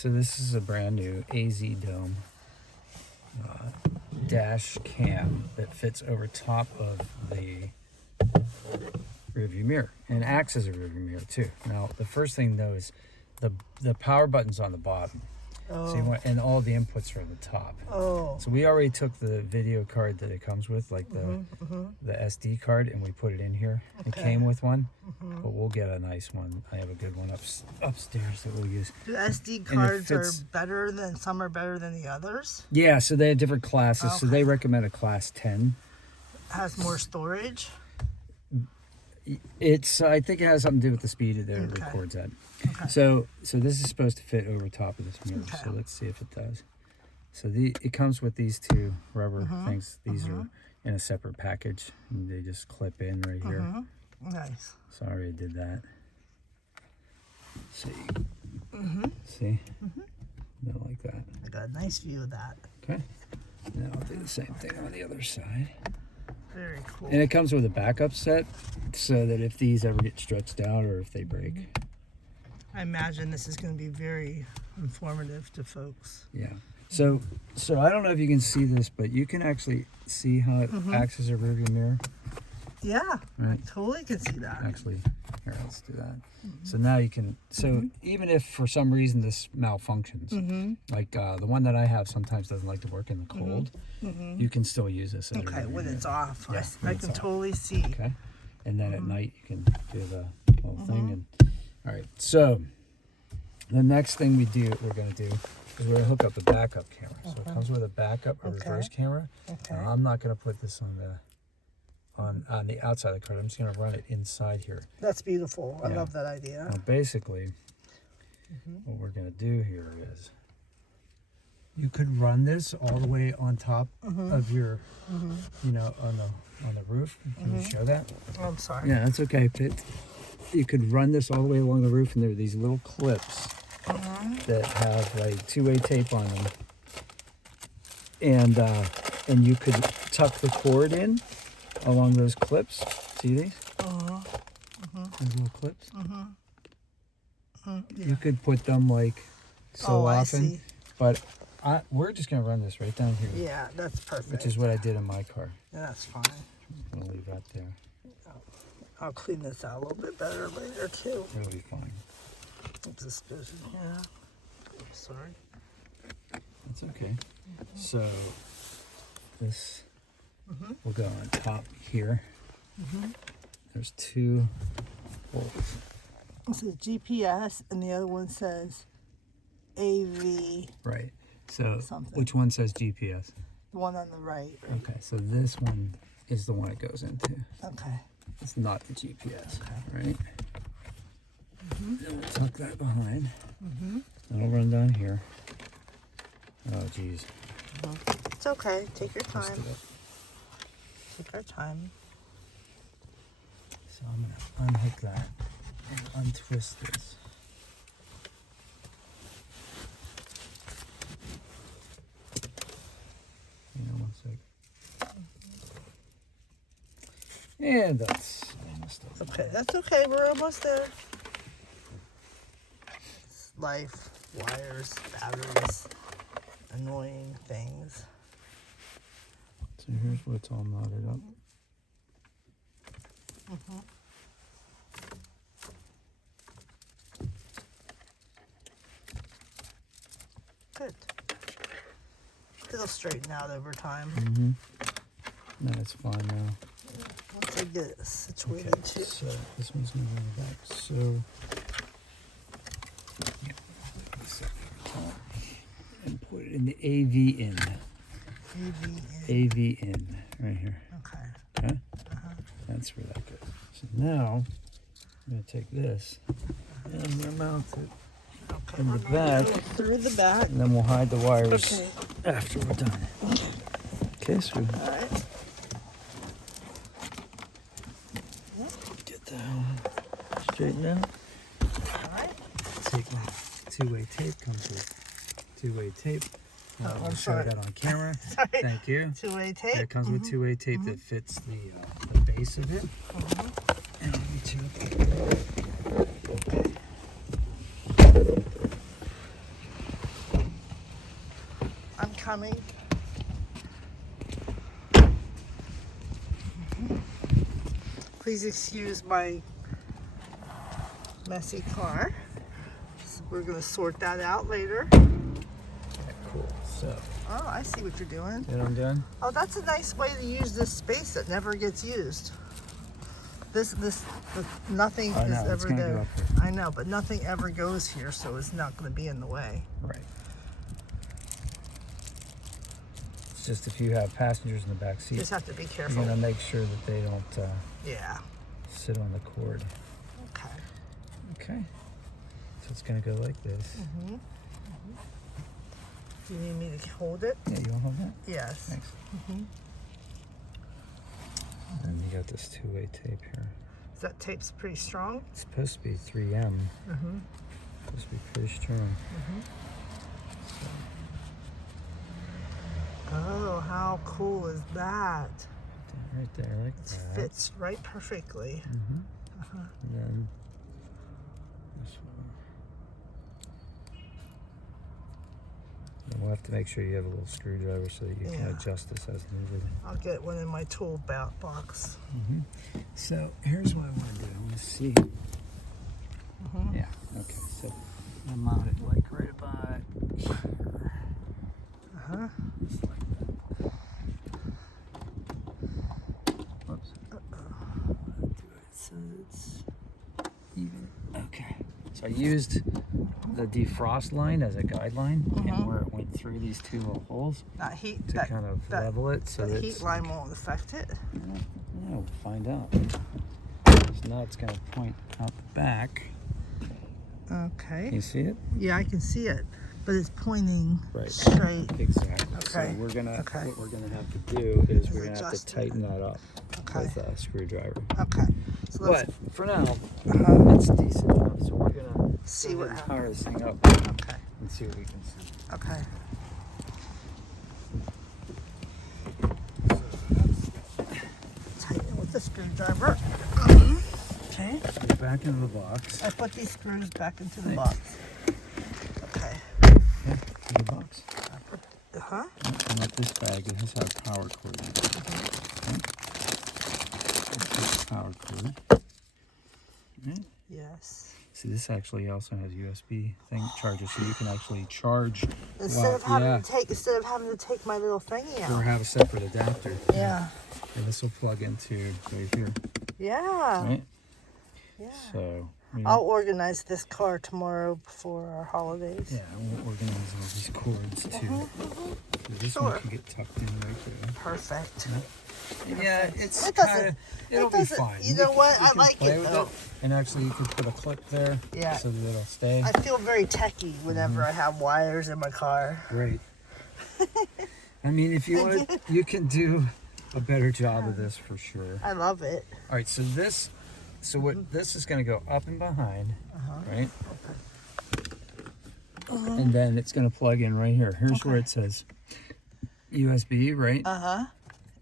So this is a brand new AZDome DashCam that fits over top of the rearview mirror and acts as a rearview mirror too. Now the first thing though is the power button's on the bottom. So you want, and all the inputs are on the top. So we already took the video card that it comes with, like the SD card, and we put it in here. It came with one, but we'll get a nice one. I have a good one upstairs that we'll use. Do SD cards are better than, some are better than the others? Yeah, so they have different classes. So they recommend a class 10. Has more storage? It's, I think it has something to do with the speed that it records at. So this is supposed to fit over top of this mirror. So let's see if it does. So it comes with these two rubber things. These are in a separate package, and they just clip in right here. Nice. So I already did that. See? See? Not like that. I got a nice view of that. Okay. Now I'll do the same thing on the other side. Very cool. And it comes with a backup set, so that if these ever get stretched out or if they break. I imagine this is going to be very informative to folks. Yeah. So I don't know if you can see this, but you can actually see how it acts as a rearview mirror. Yeah, right? I totally can see that. Actually, here, let's do that. So now you can, even if for some reason this malfunctions, like the one that I have sometimes doesn't like to work in the cold, you can still use this as a rearview when mirror. it's off. Yeah, I can totally see. Okay. And then at night you can do the whole thing. And all right, so the next thing we're going to do is we're going to hook up the backup camera. So it comes with a backup, a reverse camera. Now, I'm not going to put this on the outside of the card. I'm just going to run it inside here. That's beautiful. I love that idea. Now, basically, what we're going to do here is you could run this all the way on top of your, you know, on the roof. Can you show that? Oh, I'm sorry. Yeah, that's okay. You could run this all the way along the roof, and there are these little clips that have like two-way tape on them, and you could tuck the cord in along those clips. See these? These little clips. You could put them like so often, but we're just gonna run this right down here. Yeah, that's perfect. Which is what I did in my car. Yeah, that's fine. I'm gonna leave that there. I'll clean this out a little bit better later too. It'll be fine. Oops, suspicion. Yeah. Oops, sorry. That's okay. So this will go on top here. There's two holes. It says GPS, and the other one says AV. Right. So something. which one says GPS? The one on the right. Okay. So this one is the one it goes into. Okay. It's not the GPS, right? Then we'll tuck that behind. That'll run down here. Oh, geez. It's okay. Take your Let's time. do it. Take our time. So I'm going to unhook that and untwist this. Hang on 1 sec. And that's almost over. Okay, that's okay. We're almost there. It's life, wires, batteries, annoying things. So here's where it's all knotted up. Good. It'll straighten out over time. No, it's fine now. Once I get it situated Okay, too. so this one's going to run back. So, and put it in the AV in. AV in, right here. Okay. Okay? That's where that goes. So now, I'm going to take this and I'm going to mount it in the back. Through the back. And then we'll hide the wires after we're done. Okay, so All right. get that straightened out. All right. Take my two-way tape, comes with two-way tape. I'm I'll show sorry. that on camera. Sorry. Thank you. Two-way tape. Yeah, it comes with two-way tape that fits the base of it. And let me check. coming. Please excuse my messy car. So we're gonna sort that out later. Yeah, cool. So, Oh, I see what you're doing. see what I'm doing? Oh, that's a nice way to use this space that never gets used. Nothing I is know, it's ever gonna go there. up here. I know, but nothing ever goes here, so it's not going to be in the way. Right. It's just if you have passengers in the back seat, Just have to be you're careful. gonna make sure that they don't Yeah. sit on the cord. Okay. Okay. So it's gonna go like this. Mm-hmm. Do you need me to hold it? Yeah, you wanna hold that? Yes. Thanks. Mm-hmm. And you got this two-way tape here. That tape's pretty strong. It's supposed to be 3M. Mm-hmm. Supposed to be pretty strong. Mm-hmm. Oh, how cool is that? Right there, like It that. fits right perfectly. Mm-hmm. Uh-huh. And then this one. And we'll have to make sure you have a little screwdriver so that you can Yeah. adjust this as needed. I'll get one in my tool box. Mm-hmm. So here's what I want to do. I want to see. Mm-hmm. Yeah. Okay. So I mount it like right about here. Uh-huh. Just like that. Whoops. Do it so it's even. Okay. So I used the defrost line as a guideline, and where it went through these two little holes That heat, to kind of level it, so the that heat line won't affect it. Yeah, we'll find out. So now it's going to point out the back. Can Okay. you see it? Yeah, I can see it, but it's pointing Right. straight. Exactly. Okay. So we're gonna Okay. what we're gonna have to do is we're gonna have to adjust it. tighten that up Okay. with a screwdriver. Okay. So let's But for now, uh-huh. it's decent enough. So we're gonna See go what ahead and happens. power this thing up Okay. and see what we can see. Okay. Tighten it with the screwdriver. Okay. So we're back into the box. I put these screws back into the Thanks. box. Okay. Yeah, in the box. Uh-huh. And like this bag, it has our power cord in it. Okay. This power cord. Right. Yes. See, this actually also has USB thing charger, so you can actually charge Instead of having yeah, to take my little thingy or out. have a separate adapter. Yeah. And this will plug into right here, Yeah. right? Yeah. So I'll organize this car tomorrow before our holidays. yeah, we'll organize all these cords too. So this Sure. one can get tucked in right there. Perfect. Yeah, it's It doesn't- kind of, it'll be doesn't- fine. you know what? You I can like play it, with though. And actually, you can put a clip there, Yeah. so that it'll stay. I feel very techy whenever I have wires in my car. Great. I mean, if you want, you can do a better job of this for sure. I love it. All right, so this, what this is going to go up and behind, right? And then it's going to plug in right here. Here's where it says USB, right? Uh-huh.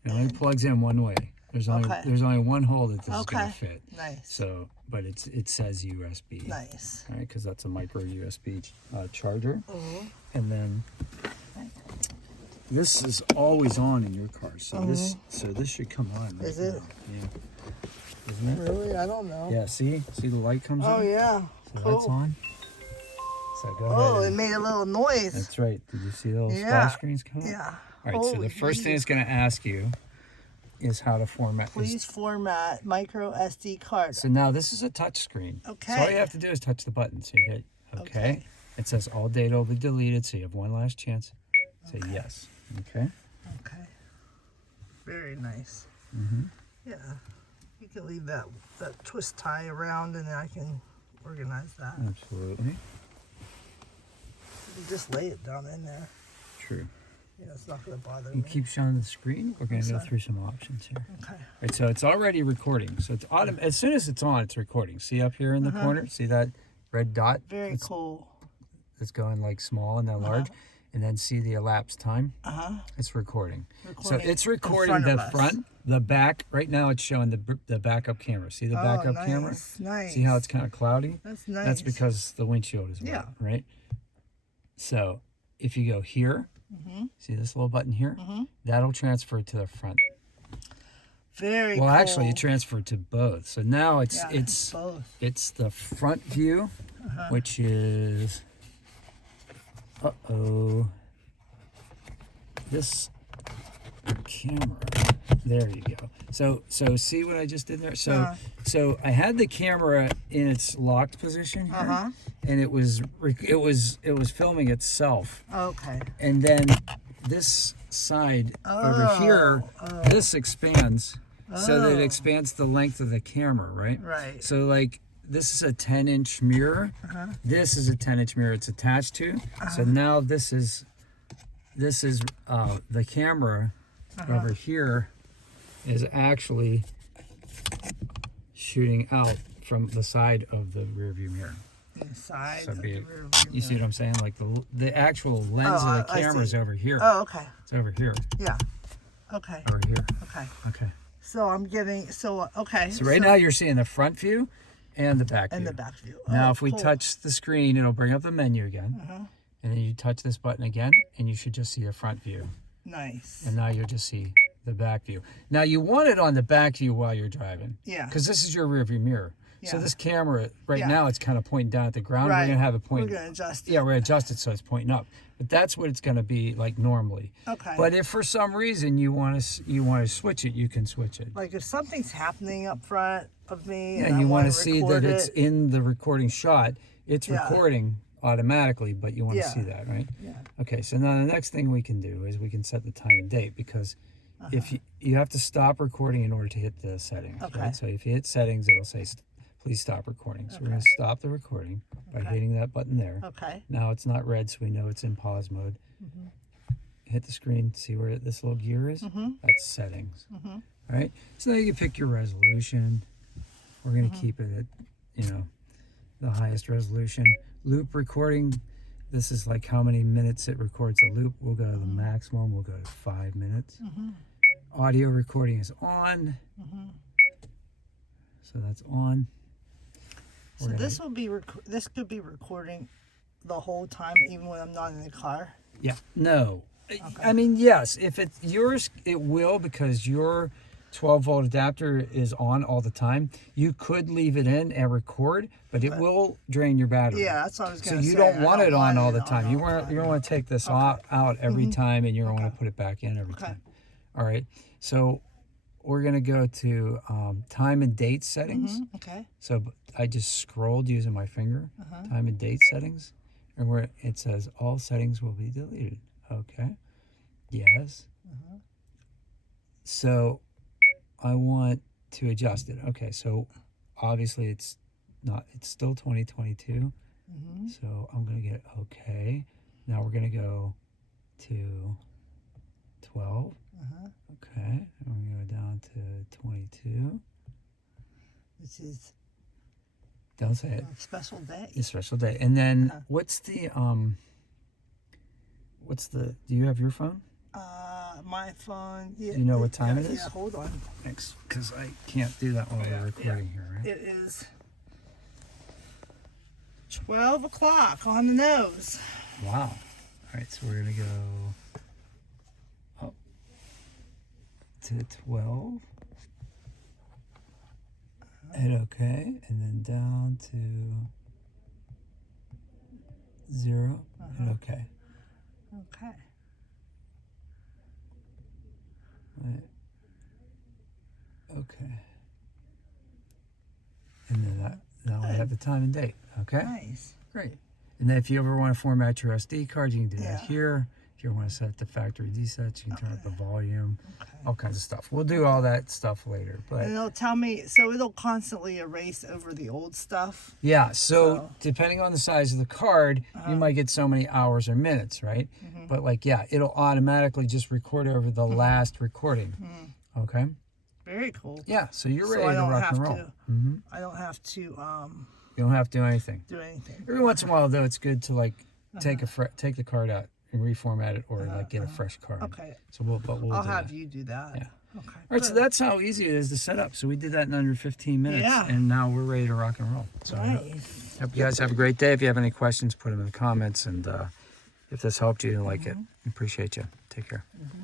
It only plugs in one way. There's only one hole that this is going to fit. Nice. So, but it says USB. Nice. Right, because that's a micro USB charger. Mm-hmm. And then this is always on in your car, so this should come on. Right Is it? now. Yeah. Isn't it? Really? I don't know. Yeah. See the light comes on. Oh, yeah. So Cool. that's on. So go Oh, ahead. it made a little noise. That's right. Did you see the little Yeah. splash screens come up? Yeah. All right. So Holy the first thing Jesus. it's going to ask you is how to format. Please format micro SD card. So now this is a touch screen. Okay. So all you have to do is touch the button. So you hit okay. It says all data will be deleted, so you have one last chance. Say yes. Okay. Okay. Very nice. Mm-hmm. Yeah. You can leave that twist tie around and I can organize that. Absolutely. You just lay it down in there. True. Yeah, it's not going to bother You me. keep showing the screen. We're going to go sorry. through some options here. Okay. All right, so it's already recording. So it's as soon as it's on, it's recording. See up here in the corner? See that red dot? Very cool. It's going like small and then large. And then see the elapsed time? It's recording. So it's recording the front, the back. Right now it's showing the backup camera. See the backup camera? Nice. See how it's kind of cloudy? That's nice. That's because the windshield is wet, right? So if you go here, See this little button here? That'll transfer to the front. Very well, cool. actually, it transferred to both. So now it's both. It's the front view, which is this camera. There you go. So see what I just did there? So I had the camera in its locked position here, and it was filming itself. Okay. And then this side over here, this expands so that it expands the length of the camera, right? Right. So like this is a 10-inch mirror. This is a 10-inch mirror it's attached to. So now this is the camera over here is actually shooting out from the side of the rear view mirror. Inside So of be the it, rear view you see mirror. what I'm saying? Like the actual lens of the camera is over here. Oh, okay. It's over here. Yeah. Okay. Over here. Okay. Okay. So I'm getting, okay. So right now you're seeing the front view and the back view. And the back view. Now Oh, if we cool. touch the screen, it'll bring up the menu again. And then you touch this button again, and you should just see the front view. Nice. And now you'll just see the back view. Now you want it on the back view while you're driving. Yeah. Because this is your rear view mirror. So Yeah. this camera, right Yeah. now, it's kind of pointing down at the ground. Right. We're going to have it point. We're going to adjust it. Yeah, we're going to adjust it so it's pointing up. But that's what it's going to be like normally. Okay. But if for some reason you want to switch it, you can switch it. Like if something's happening up front of me And I you want wanna to see that record it's it, in the recording shot. It's Yeah. recording automatically, but you want to Yeah. see that, right? Yeah. Okay, so now the next thing we can do is we can set the time and date, because if you have to stop recording in order to hit the settings, Okay. right? So if you hit settings, it'll say please stop recording. So we're going to stop the recording by hitting that button there. Okay. Now it's not red, so we know it's in pause mode. Hit the screen, see where this little gear is? That's settings. All right, so now you can pick your resolution. We're going to keep it at, the highest resolution. Loop recording, this is like how many minutes it records a loop. We'll go to the maximum, we'll go to 5 minutes. Audio recording is on. So that's on. So this will be this could be recording the whole time, even when I'm not in the car. Yeah, no. I mean, yes, if it's yours, it will, because your 12-volt adapter is on all the time. You could leave it in and record, but it will drain your battery. Yeah, that's what I was So going to say. you don't want it on all the time. You want want to take this out every time, and you don't want to put it back in every time. All right. So we're going to go to time and date settings. Okay. So I just scrolled using my finger. Time and date settings, and where it says all settings will be deleted. Okay. Yes. So I want to adjust it. Okay. So obviously it's still 2022. So I'm going to get okay. Now we're going to go to 12. Okay. And we're going to go down to 22. Which is Don't say it. a special day. A special day. And then what's the do you have your phone? My phone. Yeah, Do you know what time it is? Yeah, hold on. Thanks, because I can't do that while we're recording here, right? It is 12 o'clock on the nose. Wow. All right, so we're going to go up to 12. Hit OK, and then down to 0. Hit OK. Okay. Right. Okay. And then now we have the time and date. Okay. Nice. Great. And then if you ever want to format your SD card, you can do that Yeah. here. If you want to set the factory desets, you can turn up the volume, all kinds of stuff. We'll do all that stuff later. But And it'll tell me, so it'll constantly erase over the old stuff. yeah, so depending on the size of the card, you might get so many hours or minutes, right? But like, yeah, it'll automatically just record over the last recording. Okay. Very cool. Yeah, so you're So ready I to don't rock have and roll. to. I don't have to You don't have to do anything. do anything. Every once in a while, though, it's good to like take the card out and reformat it, or like get a fresh card. Okay. So we'll I'll do have that. you do that. Yeah. Okay. All right, so that's how easy it is to set up. So we did that in under 15 minutes, Yeah. and now we're ready to rock and roll. So I Nice. hope you guys have a great day. If you have any questions, put them in the comments, and if this helped you, like it. Appreciate you. Take care.